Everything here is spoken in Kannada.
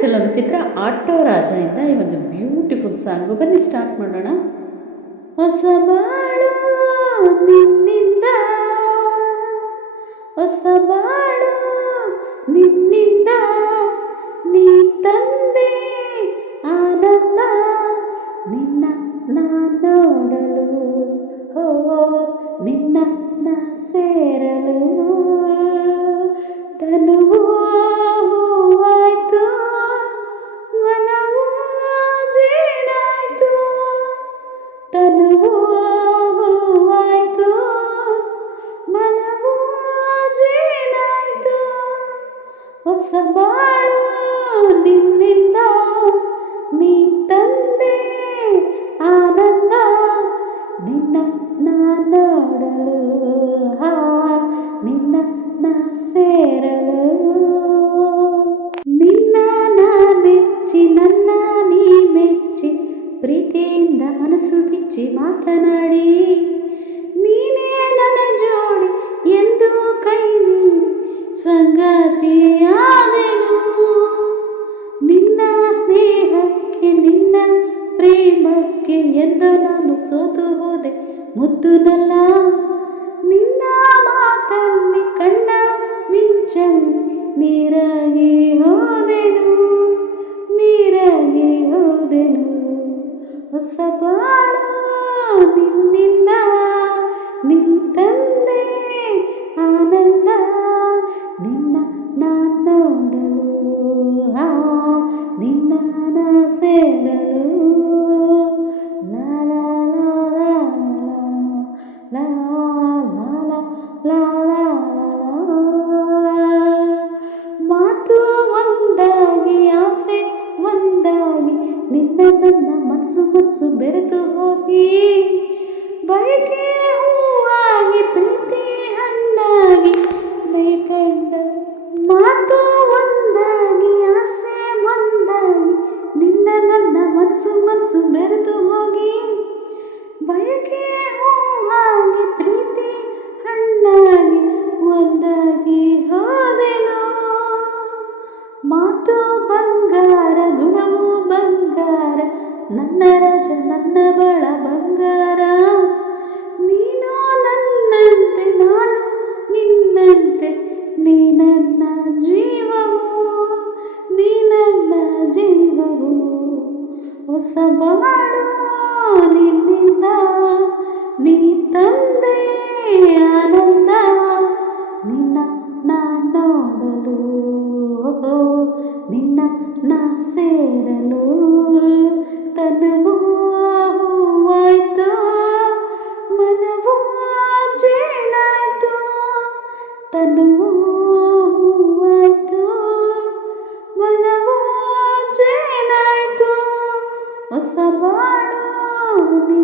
ಚಲನಚಿತ್ರ ಆಟೋ ರಾಜ ಇಂದ ಈ ಒಂದು ಬ್ಯೂಟಿಫುಲ್ ಸಾಂಗು ಬನ್ನಿ ಸ್ಟಾರ್ಟ್ ಮಾಡೋಣ ಹೊಸ ಬಾಳು ನಿನ್ನಿಂದ ಹೊಸ ಬಾಳು ನಿನ್ನಿಂದ ನೀ ತಂದೆ ಆನಂದ ನಿನ್ನ ನಾ ನೋಡಲು ಹೋ ಹೊಸ ಬಾಳು ನಿನ್ನಿಂದ ನೀ ತಂದೆ ಆನಂದ ನಿನ್ನ ನಾ ನೋಡಲು ಹಾ ನಿನ್ನ ನಾ ಸೇರಲು ನಿನ್ನ ನಾ ಮೆಚ್ಚಿ ನನ್ನ ನೀ ಮೆಚ್ಚಿ ಪ್ರೀತಿಯಿಂದ ಮನಸ್ಸು ಬಿಚ್ಚಿ ಮಾತನಾಡಿ ಪ್ರೇಮಕ್ಕೆ ಎಂದ ನಾನು ಸೋತು ಹೋದೆ. ಮುದ್ದುನಲ್ಲ, ನಿನ್ನ ಮಾತಲ್ಲಿ ಕಣ್ಣ ಮಿಂಚಲ್ಲಿ ನೀರಾಗಿ ಹೋದೆನು ನೀರಾಗಿ ಹೋದೆನು. ಹೊಸ ಬಾಳು ನಿನ್ನಿಂದ ಒಂದಾಗಿ ಆಸೆ, ಒಂದಾಗಿ ನಿನ್ನ ನನ್ನ ಮನಸ್ಸು ಮನಸ್ಸು ಬೆರೆತು ಹೋಗಿ. ಬಯಕೆ ಹೂವಾಗಿ, ಪ್ರೀತಿ ಹಣ್ಣಾಗಿ ನೈಕಂಡ ಮಾತು ನನ್ನ ರಾಜ, ನನ್ನ ಬಳ ಬಂಗಾರ. ನೀನು ನನ್ನಂತೆ, ನಾನು ನಿನ್ನಂತೆ, ನೀ ನನ್ನ ಜೀವವು, ನೀ ನನ್ನ ಜೀವವು. ಹೊಸ ಬಾಳು ನಿನ್ನಿಂದ, ನೀ ತಂದೆ ಆನಂದ. ನಿನ್ನ ನಾ ನೋಡಲು, ನಿನ್ನ ನಾ ಸೇರಲು. मनव चेना तनु मनव चेनायवा नि